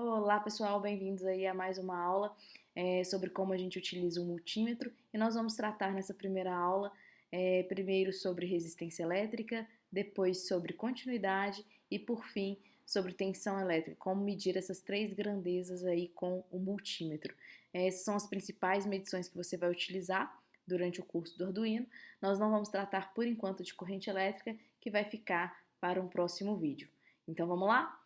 Olá pessoal, bem-vindos aí a mais uma aula sobre como a gente utiliza o multímetro e nós vamos tratar nessa primeira aula primeiro sobre resistência elétrica, depois sobre continuidade e por fim sobre tensão elétrica, como medir essas três grandezas aí com o multímetro. Essas são as principais medições que você vai utilizar durante o curso do Arduino. Nós não vamos tratar por enquanto de corrente elétrica, que vai ficar para um próximo vídeo. Então vamos lá?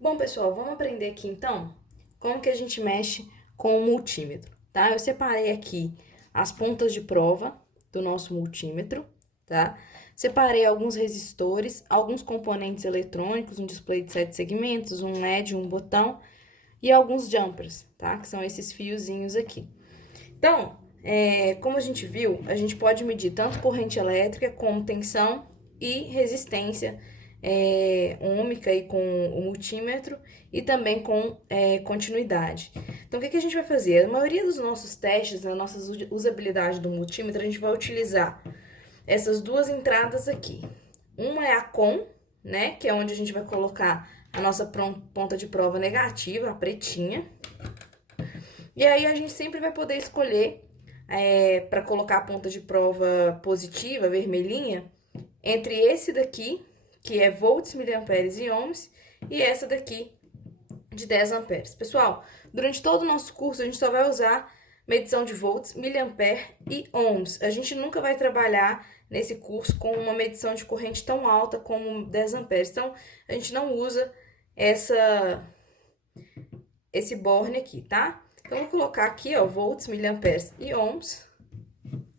Bom, pessoal, vamos aprender aqui então como que a gente mexe com o multímetro, tá? Eu separei aqui as pontas de prova do nosso multímetro, tá? Separei alguns resistores, alguns componentes eletrônicos, um display de 7 segmentos, um LED, um botão e alguns jumpers, tá? Que são esses fiozinhos aqui. Então, como a gente viu, a gente pode medir tanto corrente elétrica como tensão e resistência ômica aí com o multímetro e também com continuidade. Então, o que a gente vai fazer? A maioria dos nossos testes, na nossa usabilidade do multímetro, a gente vai utilizar essas duas entradas aqui. Uma é a COM, né, que é onde a gente vai colocar a nossa ponta de prova negativa, a pretinha. E aí a gente sempre vai poder escolher para colocar a ponta de prova positiva, vermelhinha, entre esse daqui, que é volts, miliamperes e ohms, e essa daqui de 10 amperes. Pessoal, durante todo o nosso curso a gente só vai usar medição de volts, miliampere e ohms. A gente nunca vai trabalhar nesse curso com uma medição de corrente tão alta como 10 amperes. Então, a gente não usa esse borne aqui, tá? Então, eu vou colocar aqui, ó, volts, miliamperes e ohms,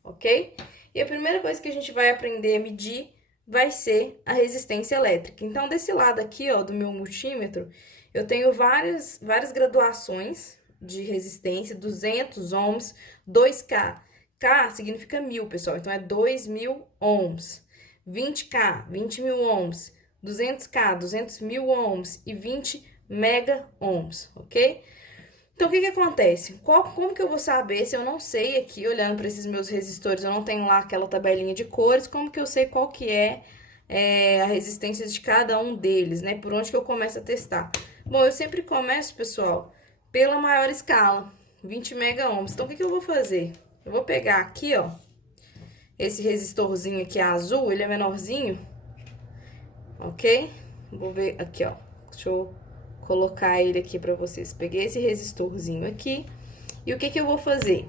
ok? E a primeira coisa que a gente vai aprender a medir vai ser a resistência elétrica. Então, desse lado aqui, ó, do meu multímetro, eu tenho várias graduações de resistência, 200 ohms, 2K. K significa 1000, pessoal, então é 2000 ohms. 20K, 20.000 ohms. 200K, 200.000 ohms e 20 mega ohms, ok? Então, o que acontece? Como que eu vou saber se eu não sei aqui, olhando para esses meus resistores, eu não tenho lá aquela tabelinha de cores, como que eu sei qual que a resistência de cada um deles, né? Por onde que eu começo a testar? Bom, eu sempre começo, pessoal, pela maior escala, 20 mega ohms. Então, o que eu vou fazer? Eu vou pegar aqui, ó, esse resistorzinho aqui azul, ele é menorzinho, ok? Vou ver aqui, ó, deixa eu colocar ele aqui para vocês. Peguei esse resistorzinho aqui. E o que eu vou fazer?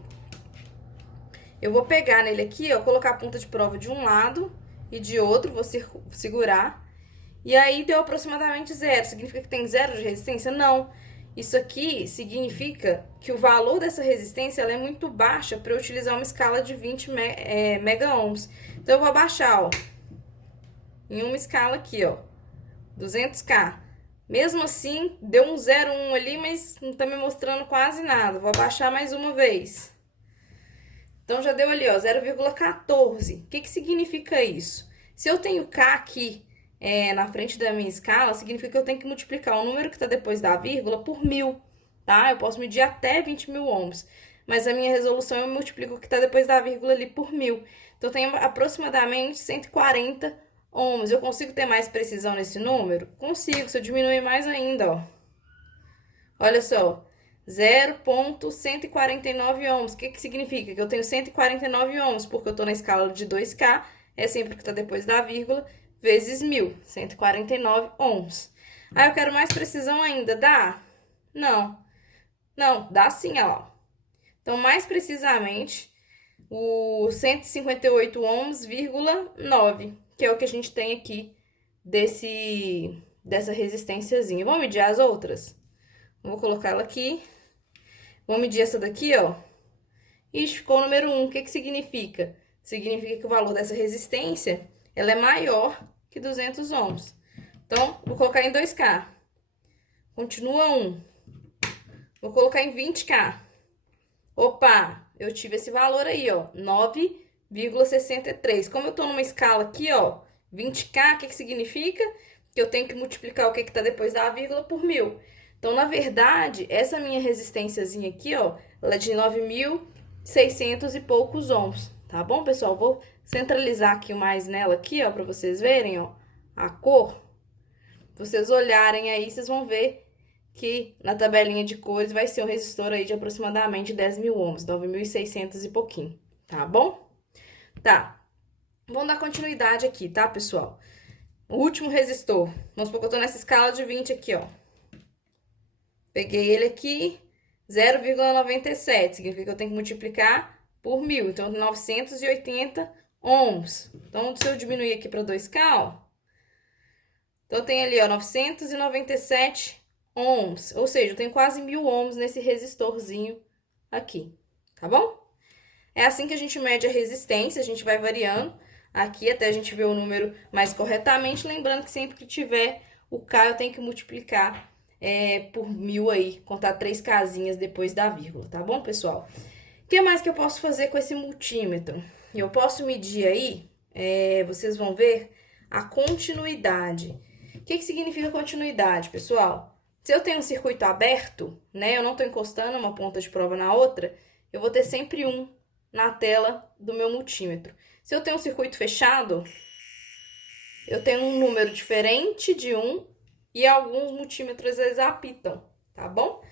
Eu vou pegar nele aqui, ó, colocar a ponta de prova de um lado e de outro, vou segurar. E aí deu aproximadamente zero. Significa que tem zero de resistência? Não. Isso aqui significa que o valor dessa resistência ela é muito baixa para eu utilizar uma escala de 20 mega ohms. Então, eu vou abaixar, ó, em uma escala aqui, ó, 200K. Mesmo assim, deu um 0,1 ali, mas não tá me mostrando quase nada. Vou abaixar mais uma vez. Então, já deu ali, ó, 0,14. O que significa isso? Se eu tenho K aqui na frente da minha escala, significa que eu tenho que multiplicar o número que está depois da vírgula por 1000, tá? Eu posso medir até 20.000 ohms, mas a minha resolução eu multiplico o que está depois da vírgula ali por 1000. Então, eu tenho aproximadamente 140 ohms. Eu consigo ter mais precisão nesse número? Consigo, se eu diminuir mais ainda, ó. Olha só, 0,149 ohms. O que significa? Que eu tenho 149 ohms, porque eu estou na escala de 2K, é sempre o que está depois da vírgula, vezes 1000, 149 ohms. Aí eu quero mais precisão ainda, dá? Não. Não, dá sim, ó. Então, mais precisamente, o 158 ohms,9, que é o que a gente tem aqui dessa resistênciazinha. Vamos medir as outras? Vou colocar ela aqui. Vou medir essa daqui, ó. Ixi, ficou o número 1. O que significa? Significa que o valor dessa resistência, ela é maior que 200 ohms. Então, vou colocar em 2K. Continua 1. Vou colocar em 20K. Opa, eu tive esse valor aí, ó. 9,63. Como eu tô numa escala aqui, ó, 20K, o que significa? Que eu tenho que multiplicar o que tá depois da vírgula por 1000. Então, na verdade, essa minha resistênciazinha aqui, ó, ela é de 9.600 e poucos ohms, tá bom, pessoal? Vou centralizar aqui mais nela aqui, ó, pra vocês verem, ó, a cor. Vocês olharem aí, vocês vão ver que na tabelinha de cores vai ser um resistor aí de aproximadamente 10.000 ohms, 9.600 e pouquinho, tá bom? Tá, vamos dar continuidade aqui, tá, pessoal? O último resistor, vamos supor que eu tô nessa escala de 20 aqui, ó. Peguei ele aqui, 0,97, significa que eu tenho que multiplicar por 1.000, então 980 ohms. Então, se eu diminuir aqui para 2K, ó, então tem ali, ó, 997 ohms, ou seja, eu tenho quase 1.000 ohms nesse resistorzinho aqui, tá bom? É assim que a gente mede a resistência, a gente vai variando aqui até a gente ver o número mais corretamente, lembrando que sempre que tiver o K eu tenho que multiplicar por 1.000 aí, contar 3 casinhas depois da vírgula, tá bom, pessoal? O que mais que eu posso fazer com esse multímetro? Eu posso medir aí, vocês vão ver, a continuidade. O que significa continuidade, pessoal? Se eu tenho um circuito aberto, né, eu não estou encostando uma ponta de prova na outra, eu vou ter sempre um na tela do meu multímetro. Se eu tenho um circuito fechado, eu tenho um número diferente de um e alguns multímetros eles apitam, tá bom?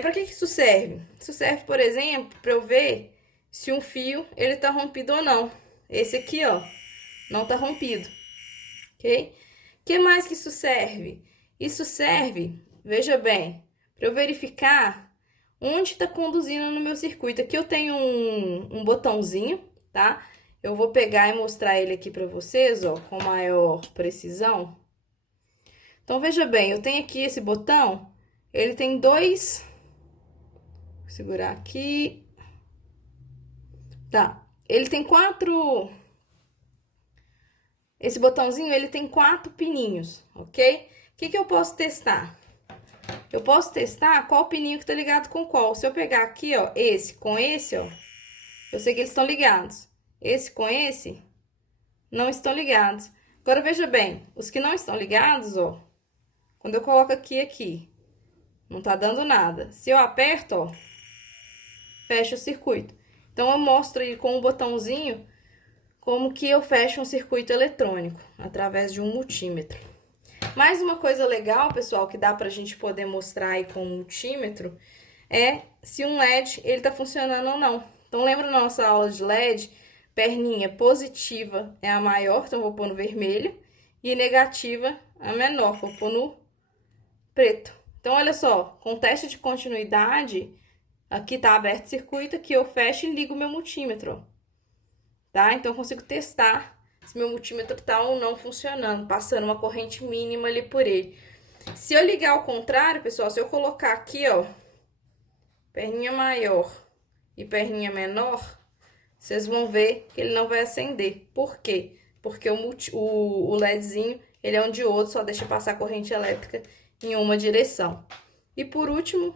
Para que isso serve? Isso serve, por exemplo, para eu ver se um fio ele tá rompido ou não. Esse aqui, ó, não tá rompido, ok? O que mais que isso serve? Isso serve, veja bem, para eu verificar onde está conduzindo no meu circuito. Aqui eu tenho um botãozinho, tá? Eu vou pegar e mostrar ele aqui para vocês, ó, com maior precisão. Então, veja bem, eu tenho aqui esse botão, ele tem dois... Vou segurar aqui. Tá, ele tem 4... Esse botãozinho, ele tem 4 pininhos, ok? O que eu posso testar? Eu posso testar qual pininho que tá ligado com qual. Se eu pegar aqui, ó, esse com esse, ó, eu sei que eles estão ligados. Esse com esse, não estão ligados. Agora, veja bem, os que não estão ligados, ó, quando eu coloco aqui, não tá dando nada. Se eu aperto, ó, fecha o circuito. Então, eu mostro aí com o botãozinho como que eu fecho um circuito eletrônico através de um multímetro. Mais uma coisa legal, pessoal, que dá pra gente poder mostrar aí com o multímetro é se um LED ele tá funcionando ou não. Então, lembra na nossa aula de LED? Perninha positiva é a maior, então vou pôr no vermelho, e negativa a menor, vou pôr no preto. Então, olha só, com o teste de continuidade, aqui tá aberto o circuito, aqui eu fecho e ligo o meu multímetro, ó. Tá? Então, eu consigo testar se meu multímetro tá ou não funcionando, passando uma corrente mínima ali por ele. Se eu ligar ao contrário, pessoal, se eu colocar aqui, ó, perninha maior e perninha menor, vocês vão ver que ele não vai acender. Por quê? Porque o LEDzinho, ele é um diodo, só deixa passar corrente elétrica em uma direção. E por último,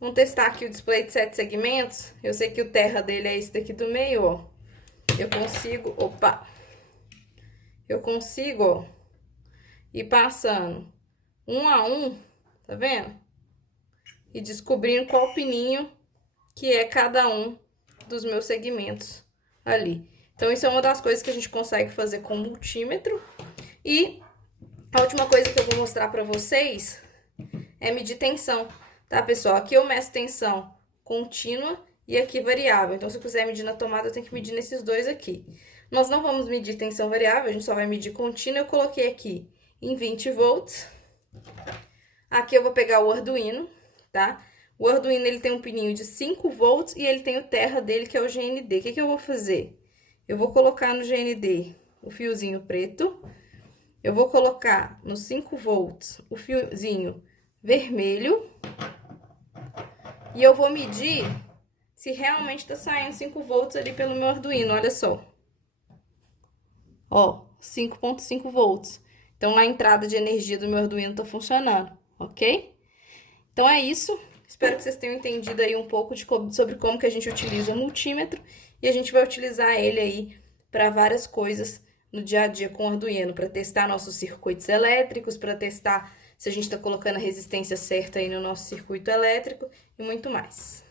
vamos testar aqui o display de 7 segmentos. Eu sei que o terra dele é esse daqui do meio, ó. Eu consigo, ó, ir passando um a um, tá vendo? E descobrindo qual pininho que é cada um dos meus segmentos ali. Então, isso é uma das coisas que a gente consegue fazer com o multímetro. E a última coisa que eu vou mostrar pra vocês é medir tensão, tá, pessoal? Aqui eu meço tensão contínua e aqui variável. Então, se eu quiser medir na tomada, eu tenho que medir nesses dois aqui. Nós não vamos medir tensão variável, a gente só vai medir contínua. Eu coloquei aqui em 20 volts. Aqui eu vou pegar o Arduino, tá? O Arduino, ele tem um pininho de 5 volts e ele tem o terra dele, que é o GND. O que eu vou fazer? Eu vou colocar no GND o fiozinho preto. Eu vou colocar no 5 volts o fiozinho vermelho. E eu vou medir se realmente tá saindo 5 volts ali pelo meu Arduino, olha só. Ó, 5,5 volts. Então, a entrada de energia do meu Arduino tá funcionando, ok? Então, é isso. Espero que vocês tenham entendido aí um pouco sobre como que a gente utiliza o multímetro. E a gente vai utilizar ele aí para várias coisas no dia a dia com o Arduino. Para testar nossos circuitos elétricos, para testar se a gente está colocando a resistência certa aí no nosso circuito elétrico e muito mais.